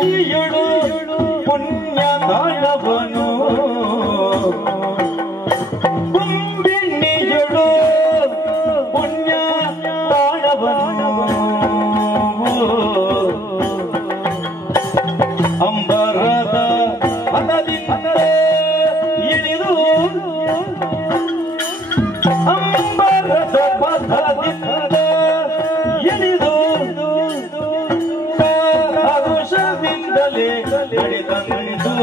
ಕುಂಬಿಣಿಯಳು ಪುಣ್ಯ ತಾಳವನು ಕುಂಬಿಣಿಯಳು ಪುಣ್ಯ ತಾಳವನು ಅಂಬರದ ಹಣದಿಂದ ಇಳಿದು ಅಂಬರದ ಪಥದಿಂದ ಇಳಿದು ಹರುಷವಿಂದಲೇ ನಡೆದಂದು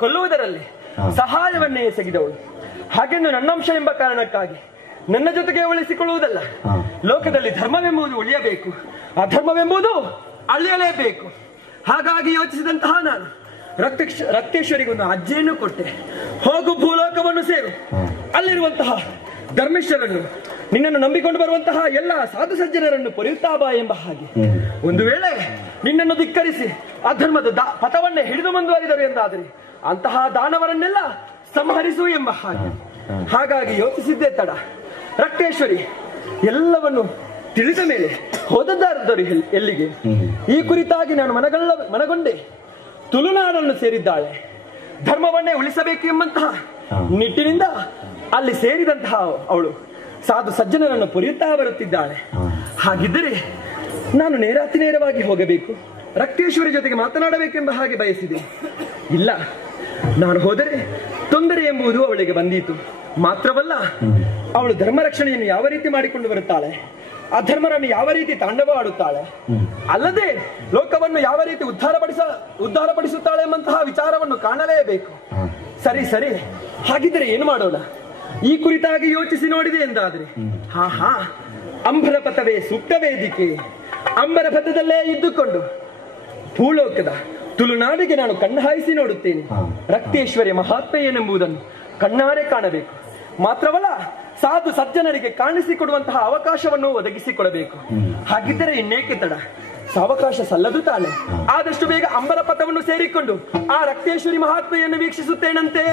ಕೊಲ್ಲುವುದರಲ್ಲಿ ಸಹಾಯವನ್ನೇ ಎಸಗಿದವಳು. ಹಾಗೆಂದು ನನ್ನಂಶ ಎಂಬ ಕಾರಣಕ್ಕಾಗಿ ನನ್ನ ಜೊತೆಗೆ ಉಳಿಸಿಕೊಳ್ಳುವುದಲ್ಲ. ಲೋಕದಲ್ಲಿ ಧರ್ಮವೆಂಬುದು ಉಳಿಯಬೇಕು, ಅಧರ್ಮವೆಂಬುದು ಅಳಿಯಲೇಬೇಕು. ಹಾಗಾಗಿ ಯೋಚಿಸಿದಂತಹ ನಾನು ರಕ್ತೇಶ್ವರಿಗೊಂದು ಅಜ್ಜೆಯನ್ನು ಕೊಟ್ಟೆ. ಹೋಗು ಭೂಲೋಕವನ್ನು ಸೇರು, ಅಲ್ಲಿರುವಂತಹ ಧರ್ಮೇಶ್ವರನ್ನು, ನಿನ್ನನ್ನು ನಂಬಿಕೊಂಡು ಬರುವಂತಹ ಎಲ್ಲ ಸಾಧು ಸಜ್ಜನರನ್ನು ಪೊರೆಯುತ್ತಾ ಬಾ ಎಂಬ ಹಾಗೆ. ಒಂದು ವೇಳೆ ನಿನ್ನನ್ನು ಧಿಕ್ಕರಿಸಿ ಅಧರ್ಮದ ಪಥವನ್ನೇ ಹಿಡಿದು ಮುಂದುವರಿದರು ಎಂದಾದರೆ ಅಂತಹ ದಾನವರನ್ನೆಲ್ಲ ಸಂಹರಿಸು ಎಂಬ ಹಾಗೆ. ಹಾಗಾಗಿ ಯೋಚಿಸಿದ್ದೇ ತಡ. ರಕ್ತೇಶ್ವರಿ ಎಲ್ಲವನ್ನು ತಿಳಿದ ಮೇಲೆ ಹೋದದ್ದಾರದರು ಎಲ್ಲಿಗೆ? ಈ ಕುರಿತಾಗಿ ನಾನು ಮನಗೊಂಡೆ ತುಳುನಾಡನ್ನು ಸೇರಿದ್ದಾಳೆ. ಧರ್ಮವನ್ನೇ ಉಳಿಸಬೇಕು ಎಂಬಂತಹ ನಿಟ್ಟಿನಿಂದ ಅಲ್ಲಿ ಸೇರಿದಂತಹ ಅವಳು ಸಾಧು ಸಜ್ಜನರನ್ನು ಪೊರೆಯುತ್ತಾ ಬರುತ್ತಿದ್ದಾಳೆ. ಹಾಗಿದ್ದರೆ ನಾನು ನೇರವಾಗಿ ಹೋಗಬೇಕು, ರಕ್ತೇಶ್ವರಿ ಜೊತೆಗೆ ಮಾತನಾಡಬೇಕೆಂಬ ಹಾಗೆ ಬಯಸಿದೆ. ಇಲ್ಲ, ನಾನು ಹೋದರೆ ತೊಂದರೆ ಎಂಬುದು ಅವಳಿಗೆ ಬಂದೀತು. ಮಾತ್ರವಲ್ಲ, ಅವಳು ಧರ್ಮ ರಕ್ಷಣೆಯನ್ನು ಯಾವ ರೀತಿ ಮಾಡಿಕೊಂಡು ಬರುತ್ತಾಳೆ, ಅಧರ್ಮರನ್ನು ಯಾವ ರೀತಿ ತಾಂಡವವಾಡುತ್ತಾಳೆ, ಅಲ್ಲದೆ ಲೋಕವನ್ನು ಯಾವ ರೀತಿ ಉದ್ಧಾರಪಡಿಸುತ್ತಾಳೆ ಎಂಬಂತಹ ವಿಚಾರವನ್ನು ಕಾಣಲೇಬೇಕು. ಸರಿ ಸರಿ, ಹಾಗಿದ್ದರೆ ಏನು ಮಾಡೋಣ? ಈ ಕುರಿತಾಗಿ ಯೋಚಿಸಿ ನೋಡಿದೆ ಎಂದಾದ್ರೆ ಅಂಬರ ಪಥವೇ ಸೂಕ್ತ ವೇದಿಕೆ. ಅಂಬರ ಪಥದಲ್ಲೇ ಇದ್ದುಕೊಂಡು ಭೂಲೋಕದ ತುಳುನಾಡಿಗೆ ನಾನು ಕಣ್ಣು ಹಾಯಿಸಿ ನೋಡುತ್ತೇನೆ. ರಕ್ತೇಶ್ವರಿಯ ಮಹಾತ್ಮೆ ಏನೆಂಬುದನ್ನು ಕಣ್ಣಾರೆ ಕಾಣಬೇಕು. ಮಾತ್ರವಲ್ಲ, ಸಾಧು ಸಜ್ಜನರಿಗೆ ಕಾಣಿಸಿಕೊಡುವಂತಹ ಅವಕಾಶವನ್ನು ಒದಗಿಸಿಕೊಡಬೇಕು. ಹಾಗಿದ್ದರೆ ಇನ್ನೇಕೆ ತಡ? ಸಾವಕಾಶ ಸಲ್ಲದು ತಾನೆ. ಆದಷ್ಟು ಬೇಗ ಅಂಬರ ಪಥವನ್ನು ಸೇರಿಕೊಂಡು ಆ ರಕ್ತೇಶ್ವರಿ ಮಹಾತ್ಮೆಯನ್ನು ವೀಕ್ಷಿಸುತ್ತೇನಂತೆ.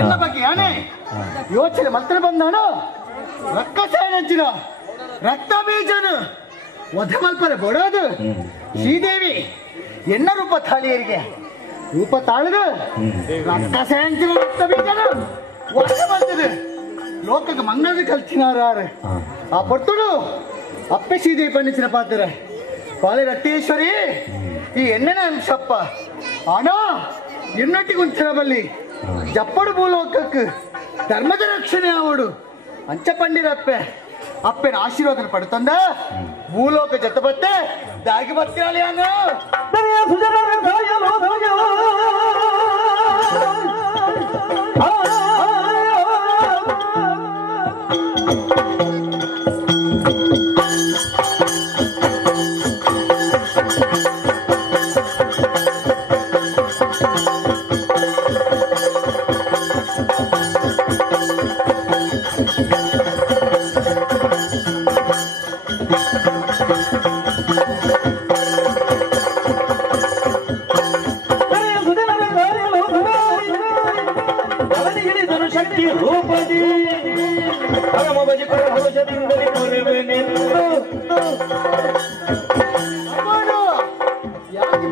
ಎಲ್ಲ ಬಗ್ಗೆ ಆನೆ ಯೋಚನೆ ಮಂತ್ರ ಬಂದಾನು ರಕ್ಕಸಾಯನಂಚಿನ ರಕ್ತ ಬೀಜನು ವಧಮಲ್ಪನೆ ಬಡೋದು ಶ್ರೀದೇವಿ ಎನ್ನ ರೂಪ ತಾಳಿಯರಿಗೆ ರೂಪ ತಾಳದು ರಕ್ಕಸಾಯಂಚಿನ ರಕ್ತ ಬೀಜನು ವಧ ಬರ್ತದೆ ಲೋಕಕ್ಕೆ ಮಂಗಳದ ಕಲ್ಚಿನಾರ ಆ ಪೊರ್ತುಡು ಅಪ್ಪೆ ಶ್ರೀದೇವಿ ಪಂಡಿಸಿನ ಪಾತ್ರ ಪಾಲೆ ರಕ್ತೇಶ್ವರಿ ಈ ಎಣ್ಣೆನ ಅಂಶಪ್ಪ ಹಣ ಎನ್ನೊಟ್ಟಿಗೆ ಒಂಥರ ಬಲ್ಲಿ ಜಪ್ಪಡು ಭೂಲೋಕಕ್ಕೆ ಧರ್ಮದ ರಕ್ಷಣೆ ಆವಡು ಅಂಚ ಪಂಡಿರಪ್ಪೆ ಅಪ್ಪನ ಆಶೀರ್ವಾದ ಪಡ್ತಂದ ಭೂಲೋಕ ಜತ ಬತ್ತೆ ದಾಗಿ ಬತ್ತಿರಾಳಿ ಹಂಗ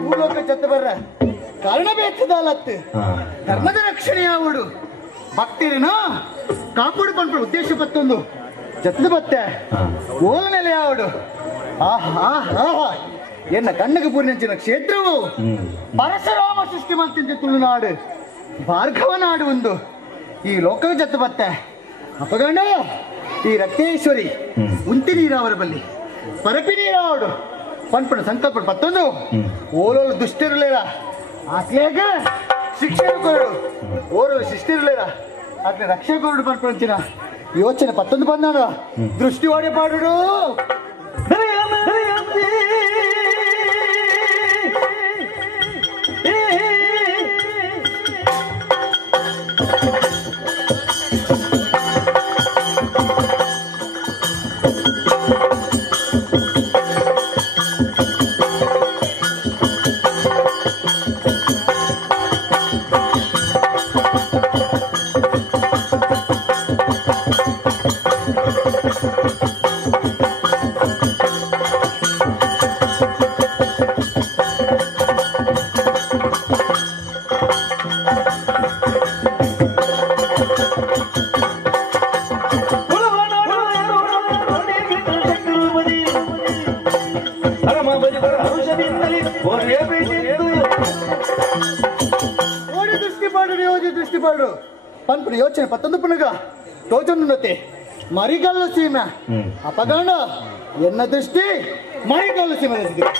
ಭೂಲೋಕ ಜತ್ತ ಬರ್ರ ಕಾರಣ ಬೇಕದಲ್ಲತ್ತು ಧರ್ಮದ ರಕ್ಷಣೆ ಆವಡು ಭಕ್ತಿರೇನು ಕಾಪಾಡು ಪಂಪ ಉದ್ದೇಶ ಪತ್ತೊಂದು ಜತ್ತದ ಬತ್ತೆ ಓಲ ನೆಲೆ ಆವಡು ಆಹಾ ಆಹಾ ಎನ್ನ ಕಣ್ಣಿಗೆ ಪೂರ್ಣಂಚಿನ ಕ್ಷೇತ್ರವು ಪರಶುರಾಮ ಸೃಷ್ಟಿ ಮಾಡ್ತಿದ್ದ ತುಳುನಾಡು ಭಾರ್ಗವ ನಾಡು ಒಂದು ಈ ಲೋಕ ಜತ್ತ ಬತ್ತೆ ಅಪಗಂಡ ಈ ರಕ್ತೇಶ್ವರಿ ಉಂತಿ ನೀರಾವರ ಬಲ್ಲಿ ಪರಪಿ ನೀರಾವಡು ಪಂಪಣ ಸಂಕಲ್ಪ ಪತ್ತೊಂದು ಓಲೋಲು ದುಷ್ಟರಿರ್ಲಿಲ್ಲ ಆತ್ಲೇಗ ಶಿಕ್ಷೆ ಕೊರಡು ಓರು ಶಿಷ್ಟಿರ್ಲಿಲ್ಲ ಆತ್ಲೆ ರಕ್ಷೆ ಕೊರಡು ಪಂಪಂಚಿನ ಯೋಚನೆ ಪತ್ತೊಂದು ಬಂದಾನ ದೃಷ್ಟಿ ಓಡಿ ಪಾಡು ದೃಷ್ಟಿ ಪಾಡು ಪಂಪನ ಯೋಚನೆ ಪತ್ತೊಂದು ಪುನಗ ತೋಚೊಂದುನತೆ ಮರಿಗಲ್ಲು ಸೀಮೆ ಅಪಗಂಡ ಎನ್ನ ದೃಷ್ಟಿ ಮರಿಗಲ್ಲು ಸೀಮೆ ನಡೆಸಿದೆ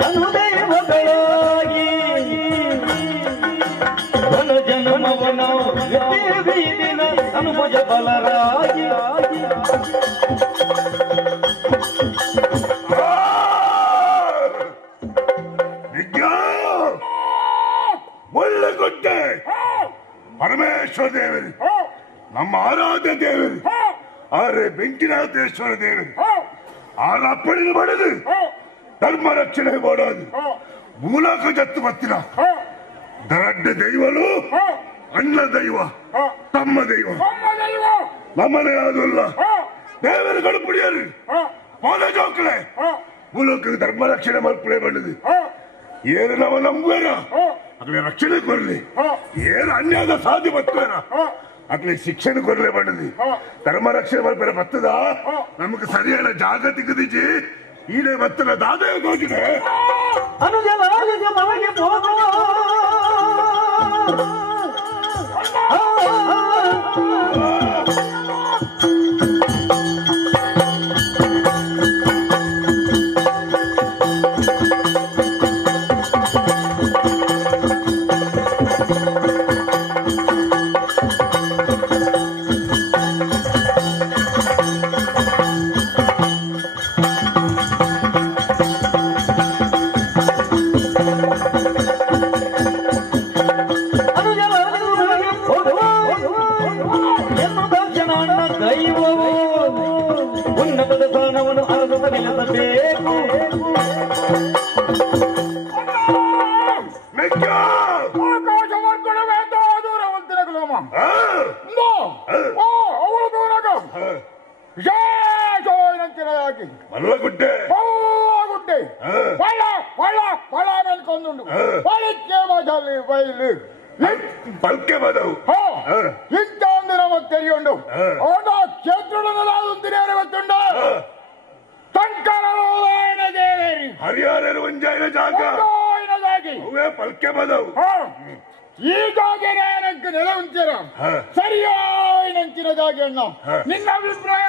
ಅನುದೈವಗಳಾಗಿ ಘನ ಜನಮವನ ಬೀದಿನ ಅನುಭುಜ ಬಲರಾಗಿ ಒಳ್ಳೆಗೊಡ್ಡೆ ಪರಮೇಶ್ವರ ದೇವರು, ನಮ್ಮ ಆರಾಧ್ಯ ದೇವರು, ಆರೆ ಬೆಂಕಿನಾಥೇಶ್ವರ ದೇವರು ಆರ ಅಪ್ಪಣಿನ ಮಾಡದು ಧರ್ಮ ರಕ್ಷಣೆ ಮಾಡೋದು ಮೂಲಕ ಜತ್ತು ಬತ್ತಿನ ದೊಡ್ಡ ದೈವಲು ಅಣ್ಣ ದೈವ ತಮ್ಮ ದೈವ ನಮ್ಮನೆ ಅದಲ್ಲ ದೇವರು ಗಡುಪುಡಿಯರು ಹೋದ ಜೋಕಳೆ ಮೂಲಕ ಧರ್ಮ ರಕ್ಷಣೆ ಮಲ್ಪಳೆ ಮಾಡುದು ಏನು ನಾವು ನಂಬುವೇರ ಅಗ್ಲಿ ರಕ್ಷಣೆ ಕೊರ್ಲಿ ಏನು ಅನ್ಯಾದ ಸಾಧ್ಯ ಬರ್ತೇನ ಅಗ್ಲಿ ಶಿಕ್ಷಣ ಕೊರ್ಲೆ ಮಾಡುದು ಧರ್ಮ ರಕ್ಷಣೆ ಮಲ್ಪೇರ ಬರ್ತದ ನಮಗೆ ಸರಿಯಾದ ಜಾಗತಿಕ ದಿಜಿ ಈಡೇ ಬತ್ತನ ದಾದೇವ ಹೋಗಿದೆ ಅನುಜಲಾಲಿಗೆ ಮನೆಗೆ ಹೋಗುವ ಉನ್ನತದ ಸ್ಥಾನವನ್ನು ಅರಸದ ನಿಲ್ಲಿಸಬೇಕು. ಮಲ್ಲಗುಡ್ಡೆ ಪಲ್ಕೆ ಬದವು ತೆರೆಯುಂಡು ಕ್ಷೇತ್ರಗೊಂಡು ಹರಿಯಾರ ಒಂಜಾಯಿನ ಜಾಗ ಅವೇ ಪಲ್ಕೆ ಬದವು ಈ ಜಾಗ ನೆಲ ಉಂಚಿರ ಸರಿಯೋ ನಂಚಿನ ಜಾಗ ನಿನ್ನ ಅಭಿಪ್ರಾಯ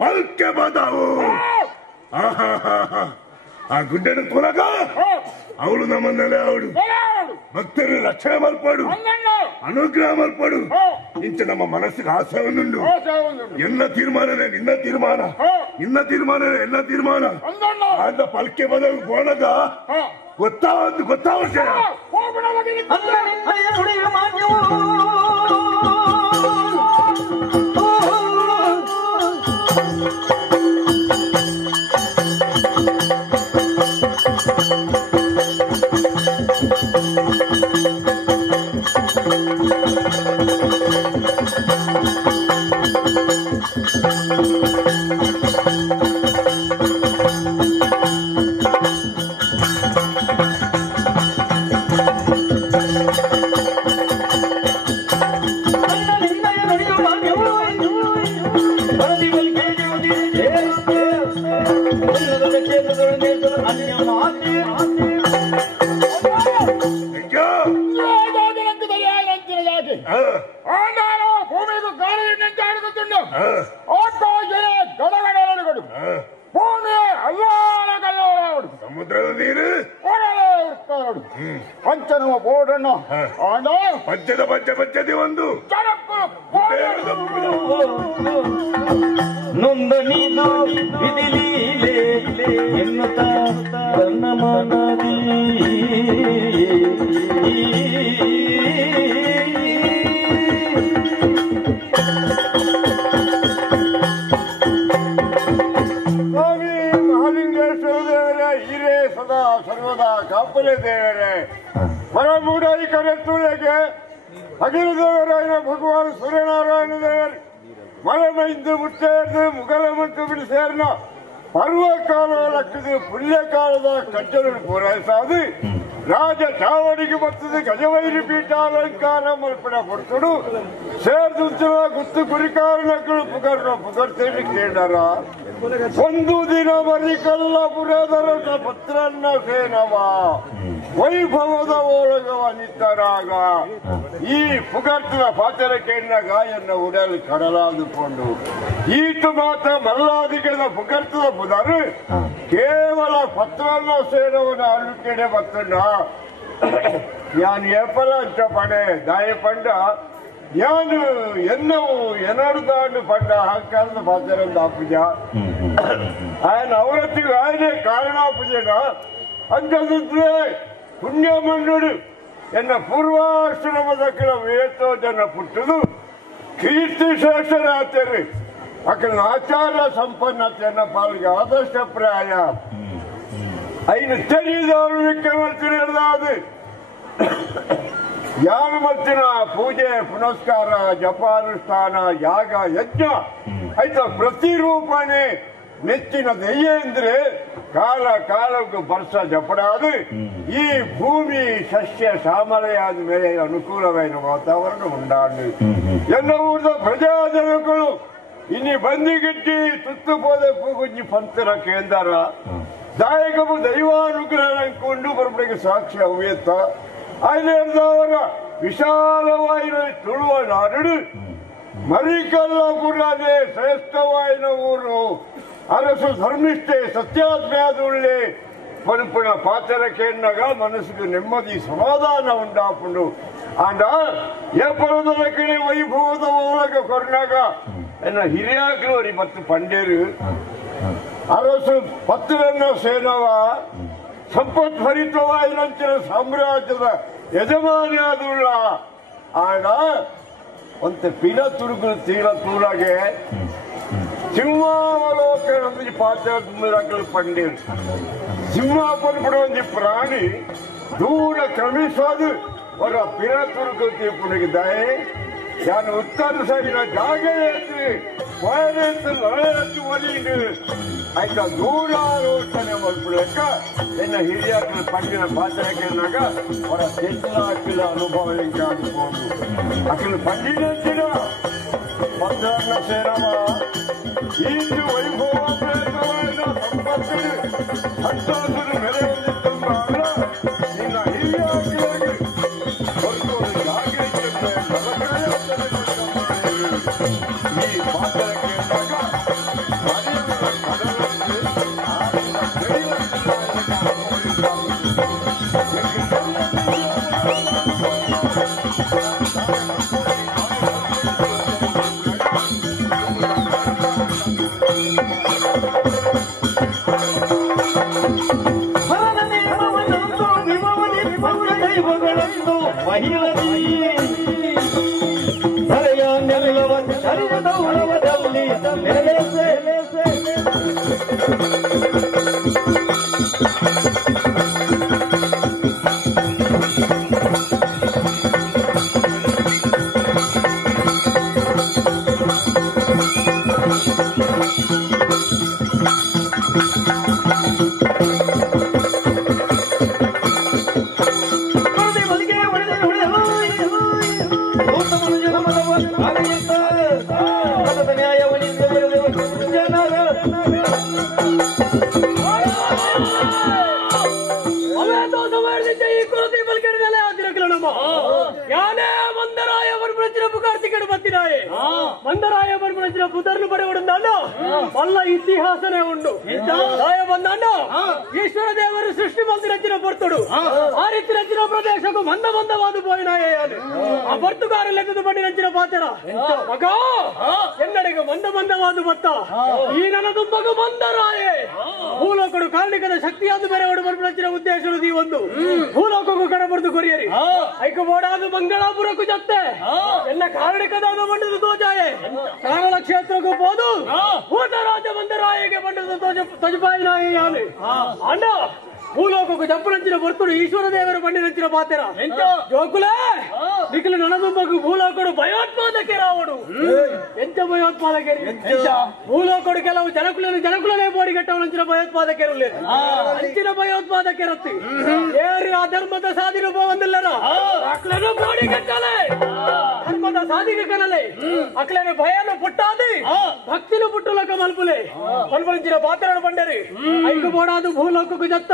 ಪಲ್ಕೆ ಬದವು ಆ ಗುಡ್ಡನ ಕೊಲಗ ಅವಳು ನಮ್ಮನ್ನೆಲ್ಲ ಅವಳು ಭಕ್ತರು ರಕ್ಷಣೆ ಮಲ್ಪಾಡು ಅನುಗ್ರಹ ಮಲ್ಪಾಡು ಇಂಚ ನಮ್ಮ ಮನಸ್ಸಿಗೆ ಆಸೆ ಒಂದುಂಡು ಎಲ್ಲ ತೀರ್ಮಾನನೇ ನಿನ್ನ ತೀರ್ಮಾನ ನಿನ್ನ ತೀರ್ಮಾನನೇ ಎಲ್ಲ ತೀರ್ಮಾನ ಅಂತ ಪಲ್ಕೆ ಬದವು ಹೋದಾಗ ಗೊತ್ತಾವ ಭೂಮಿಗೂ ಗಾಳಿ ಭೂಮಿ ಅಲ್ಲಾಡು ಸಮುದ್ರದ ನೀರು ಪಂಚನವ ಬೋರ್ಡನ್ನು ಪಂಚದ ಪಂಚದಿ ಒಂದು ನೊಂದ ನೀನು ವಿಧಿಲೀಲೆ ಎನ್ನುತ್ತಾ ಹಿರೇ ಸದಾ ಸರ್ವದಾ ಕಾಪಲೆ ದೇವರೇ ಪರಮೂಢಾಯಿ ಕರೆತ್ತುಳೆಗೆ ಅಖಿಲ ದೇವರಾಯನ ಭಗವಾನ್ ಸೂರ್ಯನಾರಾಯಣ ದೇವರು ಮಲೆಮೈಂದು ಮುಚ್ಚೇರ್ದು ಮುಗಲ ಮತ್ತು ಬಿಡಿಸೇರ್ನ ಪರ್ವ ಕಾಲ ಲಕ್ಕದು ಪುಣ್ಯ ಕಾಲದ ಕಜ್ಜಲು ಪೂರೈಸಾದು ರಾಜ ಚಾವಡಿಗೆ ಬರ್ತದೆ ಗಜವೈರಿ ಪೀಠ ಅಲಂಕಾರ ಮಲ್ಪಡ ಪಡ್ತಡು ಸೇರ್ದುಂಚಲ ಗುತ್ತು ಗುರಿಕಾರಣಗಳು ಪುಗರ್ತೇನೆ ಕೇಳಾರ ಒಂದು ದಿನ ಮರಿಕಲ್ಲ ಪುರದರ ಪತ್ರನ್ನ ಸೇನವ ವೈಭವದ ಒಳಗವ ನಿತ್ತರಾಗ ಈ ಪುಗರ್ತದ ಪಾತ್ರ ಕೇಳಿದಾಗ ಎನ್ನ ಉಡಲ್ ಕಡಲಾದುಕೊಂಡು ಈತು ಮಾತ್ರ ಮಲ್ಲಾದಿಗದ ಪುಗರ್ತದ ಪುದರು ಕೇವಲ ಪತ್ರನ್ನ ಸೇನವನ ಅಳುಕೆಡೆ ಬತ್ತಣ್ಣ ಯಾನ್ ಏಪಲ ಅಂತ ಪಡೆ ದಾಯ ಪಂಡ ಯಾನು ಎನ್ನವು ಎನರ್ದಾಂಡು ಪಂಡ ಹಾಕಾರದ ಪಾತ್ರಂದ ಪೂಜ ఆయన అవరతికి ఆయనే కారణాపుజన అంతదుద్రే పుణ్యమన్నుడు ఎన్న పూర్వాశ్రమ దగ్గర వేతో జన పుట్టుದು ಕೀರ್ತಿ ಶ್ರೇಷ್ಠರಾಗ್ತಾರೆ ಅక్కడ ಆಚಾರ ಸಂಪನ್ನತೆಯನ್ನ ಪಾಲ್ಗೆ ಆದರ್ಶಪ್ರಾಯ ಐನು ತಿಳಿದವರು ವಿಕ್ರಮರ್ತಿನ ಹಿಡಿದಾದು ಯಾರು ಮತ್ತಿನ ಪೂಜೆ ಪುನಸ್ಕಾರ ಜಪಾನುಷ್ಠಾನ ಯಾಗ ಯಜ್ಞ ಆಯ್ತಾ ಪ್ರತಿರೂಪಣೆ ನೆಚ್ಚಿನ ದೆಯ್ಯ ಅಂದ್ರೆ ಕಾಲ ಕಾಲಕ್ಕೆ ವರ್ಷ ಜಪಡಾದು ಈ ಭೂಮಿ ಸಸ್ಯ ಶ್ಯಾಮಲೆ ಆದ ಮೇಲೆ ಅನುಕೂಲವಾದ ವಾತಾವರಣ ಉಂಟಾಡು ಎಲ್ಲ ಊರದ ಪ್ರಜಾಜನಗಳು ಇನ್ನಿ ಬಂದಿಗಿಟ್ಟಿ ತುತ್ತು ಪೋದೆ ಪೂಗುಂಜಿ ಪಂತರ ಕೇಂದ್ರ ದಾಯಕವು ದೈವಾನುಗ್ರಹ ಅಂದ್ಕೊಂಡು ಬರಬಡಿಗೆ ಸಾಕ್ಷಿ ಅವ್ಯತ್ತ ಅಲ್ಲಿದ್ದವರ ವಿಶಾಲವಾದ ತುಳುವ ನಾಡು ಮರಿಕಲ್ಲಾಪುರದೇ ಶ್ರೇಷ್ಠವಾದ ಊರು ಅರಸು ಧರ್ಮಿಷ್ಠೆ ಸತ್ಯಾಜ್ಞಾದುಳ್ಳೆ ಪಣಪುಣ ಪಾತ್ರ ಕೇಳಿನಾಗ ಮನಸ್ಸಿಗೆ ನೆಮ್ಮದಿ ಸಮಾಧಾನ ಉಂಟಾಪುಂಡು ಆಂಡ ಏಪರದ ಕಡೆ ವೈಭವದ ಒಳಗ ಕೊರ್ನಾಗ ಎನ್ನ ಹಿರಿಯಾಗ್ಲೋರಿ ಮತ್ತು ಪಂಡೇರು ಅರಸು ಪತ್ರನ್ನ ಸೇನವ ಸಂಪತ್ಭರಿತವಾದ ಸಾಮ್ರಾಜ್ಯದ ಯಜಮಾನಿಯಾದುಳ್ಳ ಆಂಡ ಒಂತ ಪಿನ ತುರುಕು ತೀರ ತೂರಾಗೆ ಸಿಂಹಾವಲೋಕನ ಪಾತ್ರ ಪಂಡೇರು ಸಿಂಹ ಪನ್ಪಡುವಂತ ಪ್ರಾಣಿ ದೂರ ಕ್ರಮಿಸೋದು ಅವರ ಪಿನ ತುರುಕು ತೀರ್ಪುಣಿಗಿದ್ದಾನೆ ನಾನು ಉತ್ತರ ಸೈಡಿನ ಜಾಗ ಎತ್ತಿ ವಯಸ್ಸು ನಳೆಯತ್ತು ಒಲಿಂಡು ಆಯ್ತಾ ದೂರಾಲೋಚನೆ ಮಲ್ಪಡಕ ಎನ್ನ ಹಿರಿಯ ಪಂಡಿನ ಪಾತ್ರ ಕೇಳಿದಾಗ ಅವರ ತೆಚ್ಚಲ ಅನುಭವ ಹೆಂಗೆ ಅನ್ಕೊಂಡು ಅಕ್ಕನ ಪಂಡಿನ ಪತ್ರನ್ನ ಸೇರವ ಇಂದು ವೈಭವ ಸಂಪತ್ತು ಸಂತೋಷದ ಬೆಲೆ ಹೊಂದಿದ್ದಂತ ನಿನ್ನ ಹಿರಿಯ ಈ ಪಾತ್ರ ಕೇಳಿದಾಗ ಮಂದರಾಯ ಬರ್ಬಳಿಸಿನ ಪುತ್ರನು ಪಡೆಯುವುದನ್ನು ಮಲ್ಲ ಇತಿಹಾಸನೇ ಉಂಟು ಬಂದಣ್ಣ ಈಶ್ವರ ದೇವರು ಸೃಷ್ಟಿ మందిరంచిన భర్తుడు ఆ రీతి రంచిన ప్రదేశకు మందవాదు పోయినాయాలి ఆ భర్తుగారు లెక్కదు పడి రంచిన పాత్ర మగో ఎన్నడిగా మందవాదు బತ್ತ ఈ ననదుంబకు మందరాయే ಭೂಲೋಕಡು ಕಾರಣಿಕದ ಶಕ್ತಿಯಾದ ಬೇರೆವಡು ಬರ್ಬಿಡಚ್ಚಿನ ಉದ್ದೇಶದ ಈ ಒಂದು ಭೂಲೋಕಕ್ಕೂ ಕಡಬರ್ದು ಕೊರಿಯರಿ ಐಕಬೋಡಾದ ಮಂಗಳಾಪುರಕ್ಕೂ ಜತ್ತೆ ಎಲ್ಲ ಕಾರಣಿಕದಾದ ಬಂಡದ ತೋಜಾಯೆ ಕಾರಣ ಕ್ಷೇತ್ರಕ್ಕೂ ಹೋದು ಭೂತರಾಜ ಮಂದರಾಯಗೆ ಬಂಡದ ತಜಪಾಯಿನಾಯಿ ಯಾನೆ ಅಣ್ಣ ಭೂಲೋಕಕ್ಕೂ ಜಪ್ಪರಂಚಿನ ಬರ್ತುಡು ಈಶ್ವರ ದೇವರ ಬಂಡಿರಂಚಿನ ಪಾತೆರ ಜೋಕುಲೇ ನಿಖಿಲ ನನದುಂಬకు ಭೂಲೋಕಡು ಭಯೋತ್ಪಾದಕೆ ರಾವಡು ಎಂತ ಭಯೋತ್ಪಾದಕರು ಭೂಲೋಕಡು ಕೆಲವು ಜನಕುಲನೇ ಬೋಡಿಗಟ್ಟವನಂಚಿನ ಭಯೋತ್ಪಾದಕರು ಅಂಚಿನ ಭಯೋತ್ಪಾದಕರತ್ತಿ ಏರಿ ಆ ಧರ್ಮದ ಸಾಧಿನ ಬಂದಿಲ್ಲರ ಅಕ್ಲೇನು ಬೋಡಿಗಟ್ಟಲೆ ಧರ್ಮದ ಸಾಧಿಗೆ ಕನಲೆ ಅಕ್ಲೇನು ಭಯನು ಪುಟ್ಟಾದಿ ಭಕ್ತಿನು ಪುಟ್ಟುಲಕ ಮಲ್ಪುಲೆ ಮಲ್ಪುಲಿಂಚಿನ ಪಾತ್ರನು ಬಂಡರಿ ಐಕು ಬೋಡಾದು ಭೂಲೋಕಕ್ಕೂ ಜತ್ತ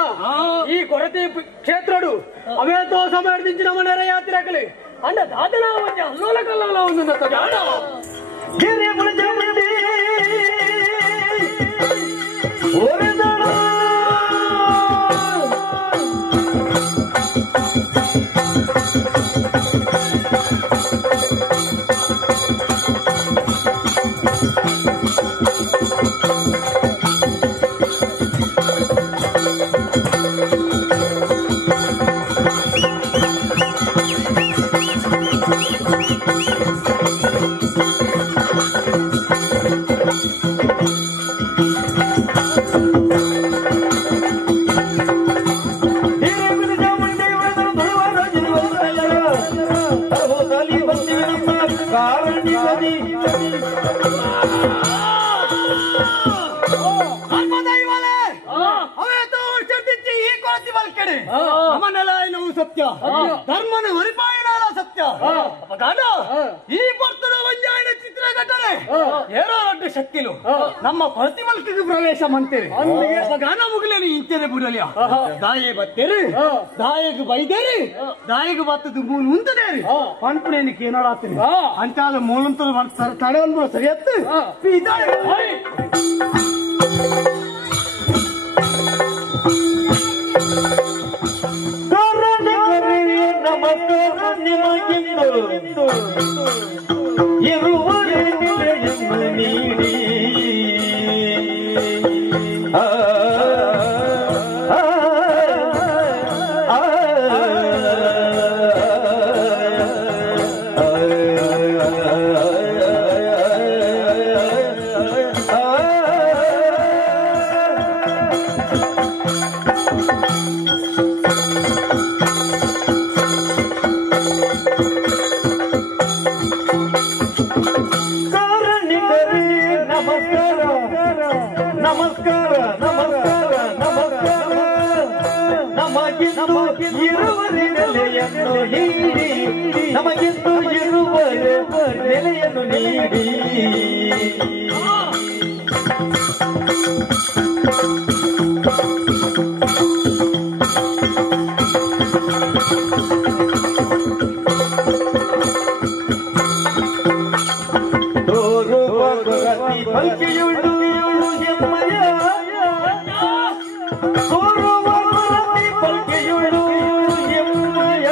ಈ ಕೊರತೆ ಕ್ಷೇತ್ರಡು ಅವೇತೋ ಸಮರ್ದಿಂಚಿನ ಮನೆಯ ಯಾತ್ರೆಕಲಿ ಅಂಡ ದಾದನ ಒಂಜ ಅಲ್ಲೋಲ ಕಲ್ಲೋಲ ಒಂದು ಜಾಣ ಗಿರಿ ಮುಳಜಮಂದಿ ಓರೆದಳ ಸತ್ಯ ಧರ್ಮನ ಪರಿಪಾಲನ ಸತ್ಯ ಈ ಭಕ್ತರ ವಂಜಾಯನ ಚಿತ್ರಘಟನೆ ಏರೋ ದೊಡ್ಡ ಶಕ್ತಿಲು ನಮ್ಮ ಪ್ರತಿಮಲ್ಕಿಗೆ ಪ್ರವೇಶ ಮಂತೇರಿ ಗಾನ ಮುಗಿಲೇನು ಇಂಚನೆ ಬಿಡಲಿಯ ದಾಯೆ ಬತ್ತೇರಿ ದಾಯಗೆ ಬೈದೇರಿ ದಾಯಗೆ ಬತ್ತದ ಮೂಲ ಉಂತದೇರಿ ಪಂಪನೇನಿಗೆ ಏನಾಡಾತೀನಿ ಅಂತಾದ ಮೂಲಂತ ತಡೆಯಲ್ಬ ಸರಿಯತ್ತು ನಮಸ್ಕಾರ ನಿಮಗಿಂದು ಇರುವರೆ ನೆಲೆಯನ್ನು ನೀಡಿ ನಮಸ್ಕಾರ ನಮಸ್ಕಾರ ನಮಸ್ಕಾರ ನಮಗಿಂದು ಇರುವರೆ ನೆಲೆಯನ್ನು ನೀಡಿ ನಮಗಿಂದು ಇರುವರೆ ನೆಲೆಯನ್ನು ನೀಡಿ ಪಲ್ಕಿಯುಳ್ಳು ಎಮ್ಮಯ ಸೋರುವ ಪಲ್ಕಿಯುಳ್ಳು ಎಮ್ಮಯ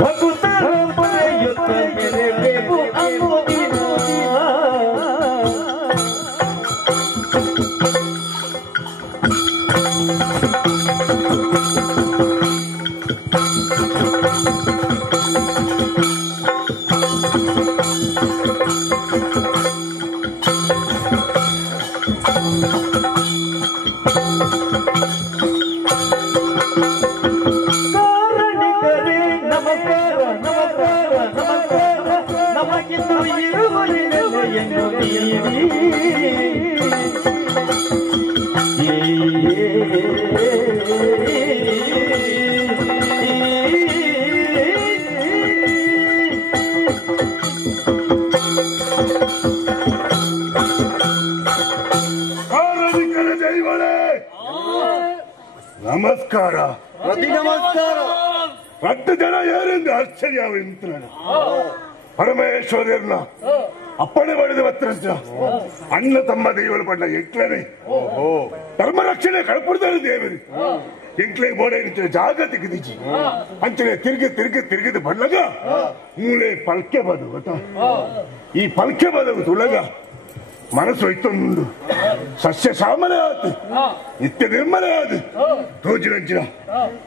ಭಕ್ತರ ಪಡೆಯುತ್ತ ಮೆರೆಬೇಕು ಅನ್ನೋದಿನ ನಮಗಿಂದು ಇರುವರೆ ನೆಲೆಯನ್ನು ನೀಡಿ ನಮಸ್ಕಾರ ನಮಸ್ಕಾರ ರಕ್ತ ಜನ ಯಾರೆಂದು ಆಶ್ಚರ್ಯ ಪರಮೇಶ್ವರನ ಅಪ್ಪಣೆ ಮಾಡಿದ ಹತ್ರ ಅಣ್ಣ ತಮ್ಮ ದೈವಲು ಪಂಡ ಎಂಕ್ಲನೆ ಧರ್ಮ ರಕ್ಷಣೆ ಕಳ್ಪಡ್ತಾರೆ ದೇವರು ಎಂಕ್ಲೆ ಬೋಡ ಜಾಗ ತೆಗೆದಿಜಿ ಅಂಚನೆ ತಿರುಗಿ ಬಣ್ಣಗ ಮೂಲೆ ಪಲ್ಕೆ ಬದು ಗೊತ್ತಾ ಈ ಪಲ್ಕೆ ಬದವು ತುಳಗ ಮನಸ್ಸು ಇತ್ತೊಂದು ಸಸ್ಯ ಸಾಮನೆ ಆತು ನಿತ್ಯ ನಿರ್ಮಲೆ ಆದು ತೋಜಿರಂಚಿನ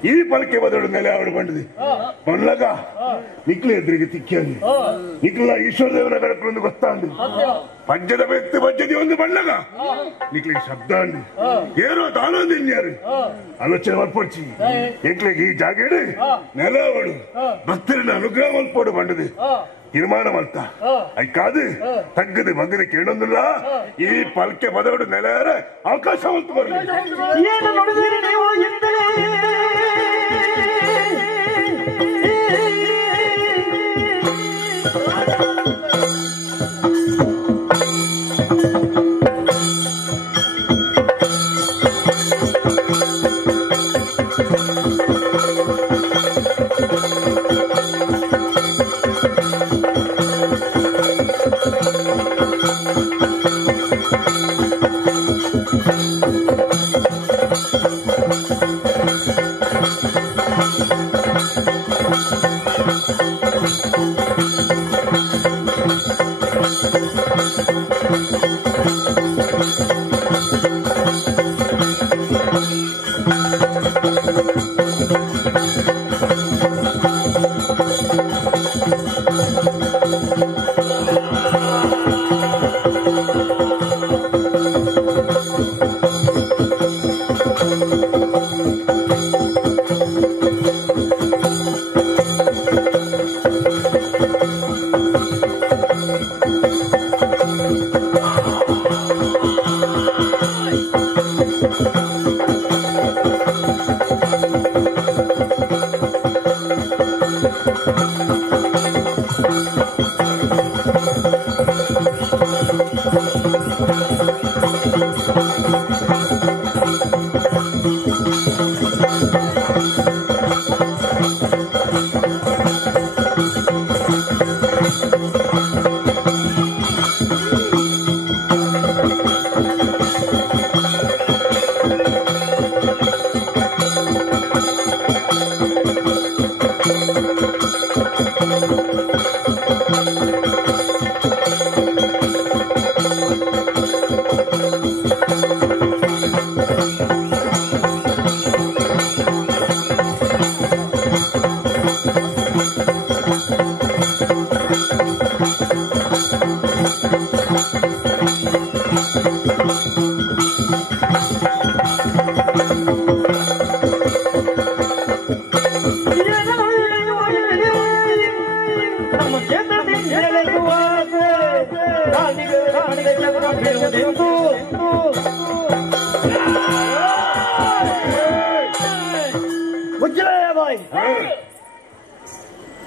ಈ ಪಲ್ಕೆ ಬದಲು ನೆಲೆ ಆವಡು ಬಂಡದಿ ಬಣ್ಣಗ ನಿಕ್ಲೆ ಎದುರಿಗೆ ತಿಕ್ಕಿಯಲ್ಲಿ ನಿಕ್ಲ ಈಶ್ವರ ದೇವನ ಕಡಕೊಂಡು ಗೊತ್ತಾಂದು ಪಂಚದ ವ್ಯಕ್ತಿ ಪಂಚದಿ ಒಂದು ಬಣ್ಣಗ ನಿಕ್ಲಿಗೆ ಶಬ್ದ ಅಂಡಿ ಏನೋ ತಾನೊಂದು ಇನ್ಯಾರು ಆಲೋಚನೆ ಮಲ್ಪೊಡ್ಚಿ ಎಂಕ್ಲೆಗೆ ಈ ಜಾಗ ಇಡು ನೆಲ ಅವಡು ಭಕ್ತರಿನ ಅನುಗ್ರಹ ಮಲ್ಪೋಡು ಬಂಡದಿ ತೀರ್ಮಾನ ಮಾಡ್ತಾ ಐಕಾದು ತಗ್ಗದು ಮಗದ ಕೇಳೊಂದಿಲ್ಲ ಈ ಪಲ್ಕೆ ಬದವಡು ನೆಲೆಯಾರ ಅವಕಾಶ ಹೊತ್ತು ಬರಲಿ ಏನು ನೋಡಿದಿರಿ ನೀವು ಎಂದರೆ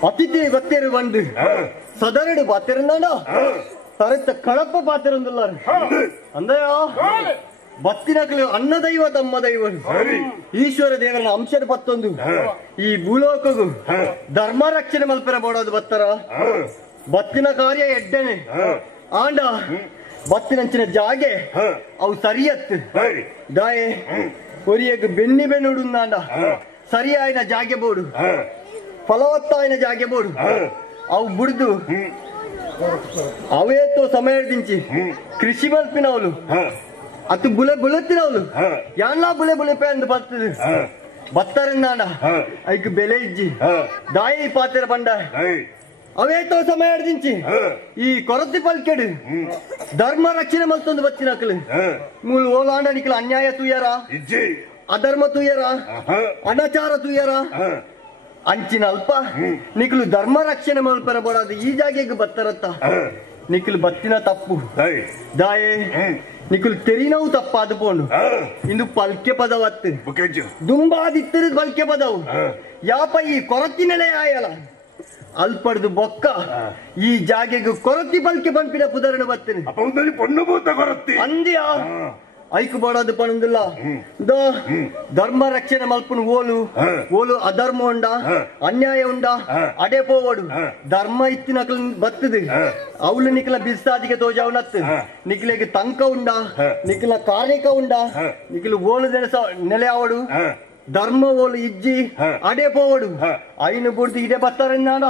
ಅತಿಥಿ ಬತ್ತೇರು ಬಂದು ಸದರಡು ಬಾತಿರಂದ ತರತ್ತ ಕಳಪ ಬಾತಿರಂದಿಲ್ಲ ಅಂದಯೋ ಬತ್ತಿನಕಲು ಅನ್ನ ದೈವ ತಮ್ಮ ದೈವ ಈಶ್ವರ ದೇವರನ ಅಂಶದ ಪತ್ತೊಂದು ಈ ಭೂಲೋಕಗು ಧರ್ಮ ರಕ್ಷಣೆ ಮಲ್ಪರ ಬೋಡೋದು ಬತ್ತರ ಬತ್ತಿನ ಕಾರ್ಯ ಎಡ್ಡನೆ ಆಂಡ ಬತ್ತಿನಂಚಿನ ಜಾಗೆ ಅವು ಸರಿಯತ್ತು ದಾಯೆ ಒರಿಯಗ ಬೆನ್ನಿ ಬೆನ್ನುಡುಂದಾಂಡ ಸರಿಯಾಯಿನ ಜಾಗೆ ಬೋಡು ಫಲವತ್ತಾಯಿನ ಜಾಗೆ ಬೋಡು ಅವು ಬುಡ್ದು ಅವೇತೋ ಸಮಯ ದಿಂಚಿ ಕೃಷಿ ಮಲ್ಪಿನವಳು ಅತ್ತು ಬುಲೆ ಬುಲೆತ್ತಿನವಳು ಯಾನ್ಲಾ ಬುಲೆ ಬುಲೆಪೆ ಅಂದು ಬರ್ತದೆ ಬತ್ತರನ್ನಾಡ ಐಕ್ ಬೆಲೆ ಇಜ್ಜಿ ದಾಯಿ ಪಾತ್ರ ಬಂಡ ಅವೇತೋ ಸಮಯ ದಿಂಚಿ ಈ ಕೊರತಿ ಪಲ್ಕೆಡು ಧರ್ಮ ರಕ್ಷಣೆ ಮಲ್ತೊಂದು ಬತ್ತಿನಕಲು ಮೂಲು ಓಲಾಂಡ ನಿಕಲ ಅನ್ಯಾಯ ತುಯ್ಯರ ಅಧರ್ಮ ತುಯ್ಯರ ಅನಾಚಾರ ತುಯ್ಯರ ಅಂಚಿನ ಅಲ್ಪ ನಿಖಲು ಧರ್ಮ ರಕ್ಷಣೆ ಮಲ್ಪರ ಬೋಡಾದ ಈ ಜಾಗೆಗೆ ಬತ್ತರತ್ತ ನಿಖಲು ಬತ್ತಿನ ತಪ್ಪು ದಾಯೆ ನಿಖಲು ತೆರಿನವು ತಪ್ಪಾದ ಪೋಂಡು ಇಂದು ಪಲ್ಕೆ ಪದವತ್ತು ದುಂಬಾದಿತ್ತಿರ ಪಲ್ಕೆ ಪದವು ಯಾಪ ಈ ಕೊರತಿ ನೆಲೆ ಆಯಲ್ಲ ಅಲ್ಪಡ್ದು ಬೊಕ್ಕ ಈ ಜಾಗೆಗೆ ಕೊರತಿ ಪಲ್ಕೆ ಪಂಪಿನ ಪುದರಣ ಬತ್ತೇನೆ ಅಂದ್ಯ ಐಕ್ ಬೋಡದು ಪಣಂದಿಲ್ಲ ಧರ್ಮ ರಕ್ಷಣೆ ಮಲ್ಪುನ ಓಲು ಅಧರ್ಮ ಉಂಡ ಅನ್ಯಾಯ ಉಂಡ ಅಡೆ ಪೋವಡು ಧರ್ಮ ಇತ್ತಿ ನಕಲ್ ಬತ್ತದು ಅವಳು ನಿಕ್ಲ ಬಿಸ್ತಾದಿಗೆ ತೋಜಾವನತ್ ನಿಕ್ಲೆಗೆ ತಂಕ ಉಂಡ ನಿಕ್ಲ ಕಾರ್ಯಕ ಉಂಡ ನಿಕ್ಲು ಓಲು ನೆಲೆ ಅವಡು ಧರ್ಮ ಓಲು ಇಜ್ಜಿ ಅಡೆ ಪೋವಡು ಐನು ಬುಡ್ದು ಇಡೆ ಬತ್ತಾರೆ ನಾಡ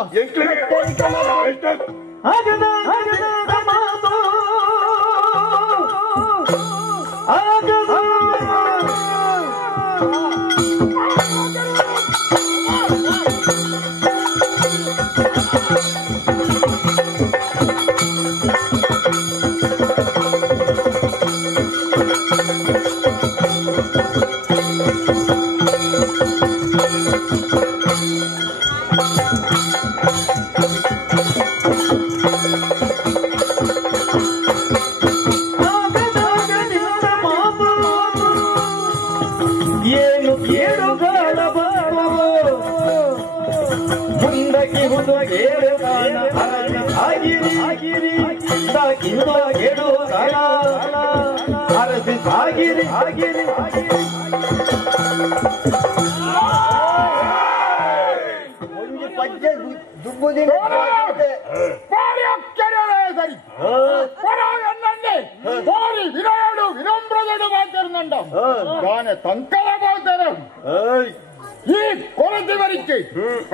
ಈ ಕೊರತೆ ಬರಿಕೆ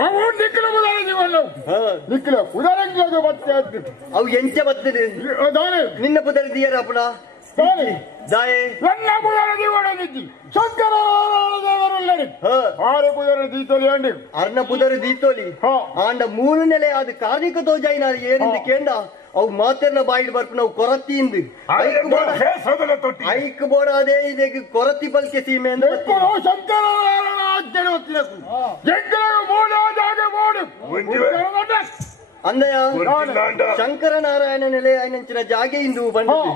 ಅವು ನಿಖಲ ನಿಖಲ ಉದಾಹರಣೆ ಬತ್ತೆ ಅವು ಎಂಚ ಬರ್ತದೆ ನಿನ್ನ ಪುದರ್ ದಿಯರ ಅಪ್ಪಣ ದಾಯೆ ನನ್ನ ಪುದರ ದಿವಡನಿದ್ದಿ ಶಂಕರ ದೇವರುಳ್ಳರಿ ಆರು ಪುದರ ದೀತೋಲಿ ಅಂಡಿ ಅರ್ನ ಪುದರ ದೀತೋಲಿ ಆಂಡ ಮೂರು ನೆಲೆ ಅದು ಕಾರ್ಣಿಕ ತೋಜಾಯಿನ ಏನಿಂದ ಕೇಂಡ ಅವು ಮಾತೆರ್ನ ಬಾಯಿಡ್ ಬರ್ಪು ನಾವು ಕೊರತಿಯಿಂದ ಐಕ್ ಬೋಡ ಅದೇ ಇದೆ ಕೊರತಿ ಬಲ್ಕೆ ಸೀಮೆ ಅಂದ್ರೆ ಶಂಕರ ಅಂದಯ ಶಂಕರನಾರಾಯಣ ನೆಲೆ ಆಯ್ನಂಚಿನ ಜಾಗೆ ಇಂದು ಬಂದಿದ್ದು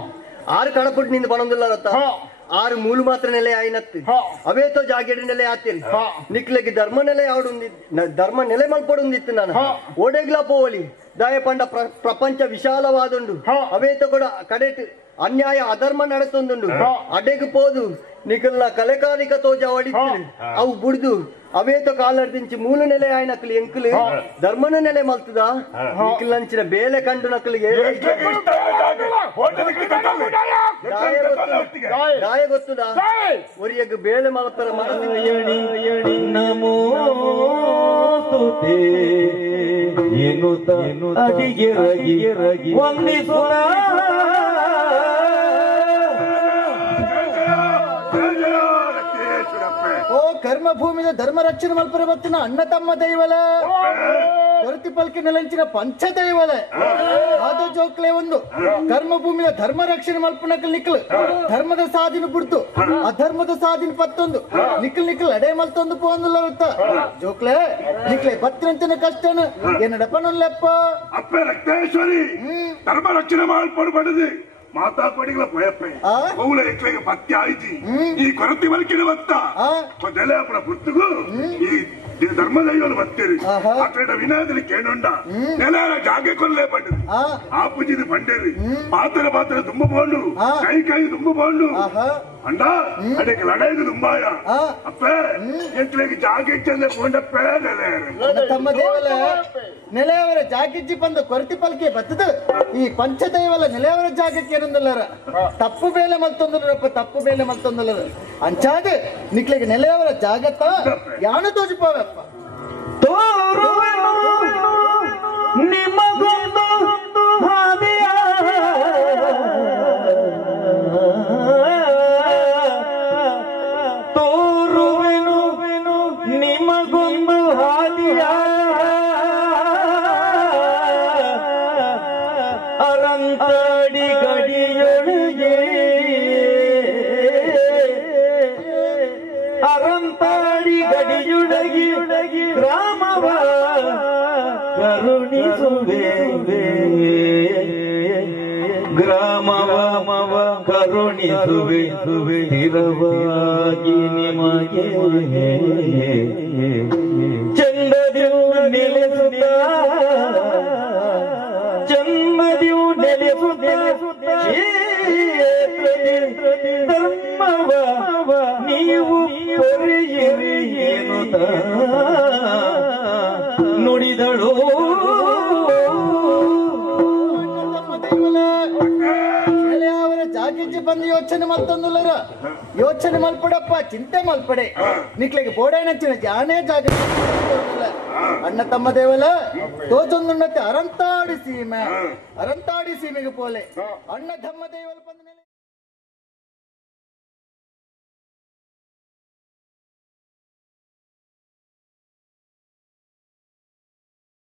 ಆರು ಕಡಪುಟ್ಟು ನಿಂದು ಬಣಂದಿಲ್ಲ ರತ್ತ ಆರು ಮೂಲು ಮಾತ್ರ ನೆಲೆ ಆಯ್ನತ್ತು ಅವೇತೋ ಜಾಗೇಡಿ ನೆಲೆ ಆತಿರಿ ನಿಕ್ಲೆಗೆ ಧರ್ಮ ನೆಲೆ ಆವಡು ಧರ್ಮ ನೆಲೆ ಮಲ್ಪಡುಂದಿತ್ತು ನಾನು ಓಡೆಗ್ಲಾ ಪೋವಲಿ ದಾಯ ಪಂಡ ಪ್ರಪಂಚ ವಿಶಾಲವಾದುಂಡು ಅವೇತೋ ಕೂಡ ಕಡೆಟ್ ಅನ್ಯಾಯ ಅಧರ್ಮ ನಡೆಸೊಂದುಂಡು ಅಡೆಗೆ ಪೋದು ನಿಖಲ್ನ ಕಲೆಕಾರಿಕ ತೋಜ ಹೊಡಿತು ಅವು ಬುಡ್ದು ಅವೇತೋ ಕಾಲರ್ದಿಂಚಿ ಮೂಲ ನೆಲೆ ಆಯ್ ನಕಲಿ ಎಂಕಲು ಧರ್ಮನ ನೆಲೆ ಮಲ್ತದ ನಿಖಲ್ ನಂಚಿನ ಬೇಲೆ ಕಂಡು ನಕಲಿಗೆ ದಾಯ ಗೊತ್ತದ ಒರಿಯಗ್ ಬೇಳೆ ಮಲ್ಪರ ಮನಸ್ಸಿನ ನಮೋ ಎನ್ನುತ್ತ ಅಡಿಗೆ ರಗಿ ವಂದಿಸುವ ಓ ಕರ್ಮ ಭೂಮಿಯ ಧರ್ಮ ರಕ್ಷಣೆ ಮಲ್ಪರ ಬತ್ತಿನ ಅಣ್ಣ ತಮ್ಮ ದೈವಲ ಕೊರತಿ ಪಲ್ಕಿ ನೆಲಂಚಿನ ಪಂಚ ದೈವಲ ಆದ ಜೋಕ್ಲೆ ಒಂದು ಕರ್ಮ ಭೂಮಿಯ ಧರ್ಮ ರಕ್ಷಣೆ ಮಲ್ಪನಕಲ್ ನಿಕ್ಕಲ್ ಧರ್ಮದ ಸಾಧಿನ ಬಿಡ್ತು ಅಧರ್ಮದ ಸಾಧಿನ ಪತ್ತೊಂದು ನಿಕ್ಕಲ್ ನಿಕ್ಕಲ್ ಅಡೆ ಮಲ್ತೊಂದು ಪೋಂದುಲ್ಲ ಜೋಕ್ಲೆ ನಿಕ್ಲೆ ಬತ್ತಿನಂತಿನ ಕಷ್ಟನ ಏನಡಪನಲ್ಲಪ್ಪ ಅಪ್ಪ ರಕ್ತೇಶ್ವರಿ ಧರ್ಮ ರಕ್ಷಣೆ ಮಾಡ್ಪಡ್ಬಾರ್ದು ಮಾತಾ ಕೊಡಿಗಳ ಪೋಯಪ್ಪೆ ಅವಳ ಎಕ್ಲೆಗೆ ಪತ್ತಿ ಆಯ್ತಿ ಈ ಕೊರತೆ ಬಲ್ಕಿನ ಬತ್ತ ನೆಲೆ ಅಪ್ಪನ ಪುತ್ತಗೂ ಈ ಧರ್ಮದೈವಲು ಬತ್ತೇರಿ ಅಟ್ಟ ವಿನಾಯದಲ್ಲಿ ಕೇಳೊಂಡ ನೆಲ ಜಾಗೆ ಕೊಲ್ಲೇ ಪಂಡದು ಆಪುಜಿದು ಪಂಡೇರಿ ಪಾತ್ರ ತುಂಬ ಬೋಂಡು ಕೈ ತುಂಬ ಬೋಂಡು ಅಂಡ ಅಡಕ್ಕೆ ಲಡೈದು ತುಂಬಾಯ ಅಪ್ಪೆ ಎಕ್ಲೆಗೆ ಜಾಗೆ ಚಂದ ಕೊಂಡಪ್ಪೆ ನೆಲೆ ತಮ್ಮ ದೇವಲ ನೆಲೆಯವರ ಜಾಗಿಜ್ಜಿ ಬಂದ ಕೊರತಿ ಪಲ್ಕೆ ಬತ್ತದ ಈ ಪಂಚದೈವಲ ನೆಲೆಯವರ ಜಾಗಕ್ಕೆ ಏನಂದಲ್ಲರ ತಪ್ಪು ಬೇಲೆ ಮಲ್ತೊಂದಲ್ಲರಪ್ಪ ತಪ್ಪು ಬೇಲೆ ಮಲ್ತೊಂದಲ್ಲರ ಅಂಚಾದ ನಿಕ್ಲೆಗೆ ನೆಲೆಯವರ ಜಾಗತ್ತ ಯಾನು ತೋಜಿಪಾವಪ್ಪ ನಿಮಗೊಂದು ಹಾದಿಯ ತೋರುವೆನು ನಿಮಗೊಂದು ಹಾದಿಯ ಅರಂತಾಡಿ ಗಡಿಯೊಳಗೆ ಅರಂತಾಡಿ ಗಡಿಯೊಳಗಿ ಗ್ರಾಮವ ಕರುಣಿಸುವೆ ಗ್ರಾಮವ ಕರುಣಿಸುವೆ ಸ್ಥಿರವಾಗಿ ನಿಮಗೆ ಚಂದದಿಯು ನೆಲೆಸುತ್ತ ಧರ್ಮ ಪೊರೆಯಿರಿ ಎನ್ನುತ್ತ ನುಡಿದಳು. ಅವರ ಜಾಗಿಜ್ಜಿ ಬಂದು ಯೋಚನೆ ಮಲ್ತೊಂದುಲ್ಲರ ಯೋಚನೆ ಮಲ್ಪಡಪ್ಪ ಚಿಂತೆ ಮಲ್ಪಡೆ ನಿಕ್ಲೆಗೆ ಬೋಡಾಯನಚ್ಚಿನ ಜಾನೇ ಜಾಗ ಅಣ್ಣ ತಮ್ಮ ದೇವಲ ತೋಚೊಂದುಣ್ಣತ್ತೆ ಅರಂತಾಡಿ ಸೀಮೆಗೆ ಪೋಲೆ ಅಣ್ಣ ತಮ್ಮ ದೇವಲ ಬಂದ